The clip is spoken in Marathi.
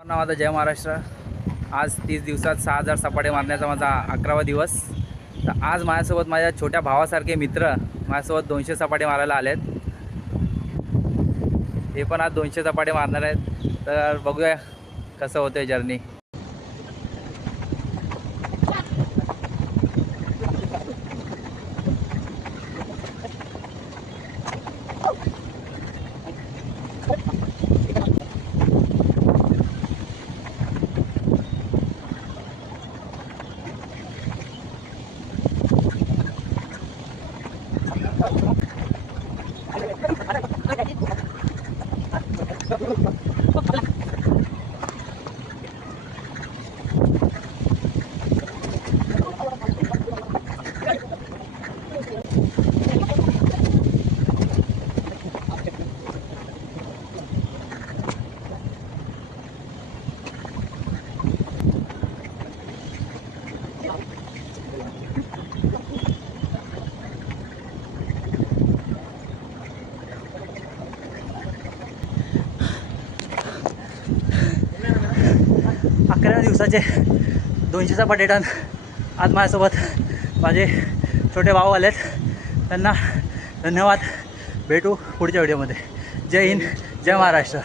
माझा जय महाराष्ट्र। आज 30 दिवसात 6000 सपाटे मारण्याचा माझा 11वा दिवस। तर आज माझ्यासोबत माझ्या छोट्या भावासारखे मित्र माझ्यासोबत 200 सपाटे मारायला आलेत। हे पण आज 200 सपाटे मारणार आहेत। तर बघूया कसं होतंय जर्नी। दिवसाचे 200 सपाटे टन आज माझ्यासोबत माझे छोटे भाऊ आलेत। त्यांना धन्यवाद। भेटू पुढच्या व्हिडिओमध्ये। जय हिंद, जय महाराष्ट्र।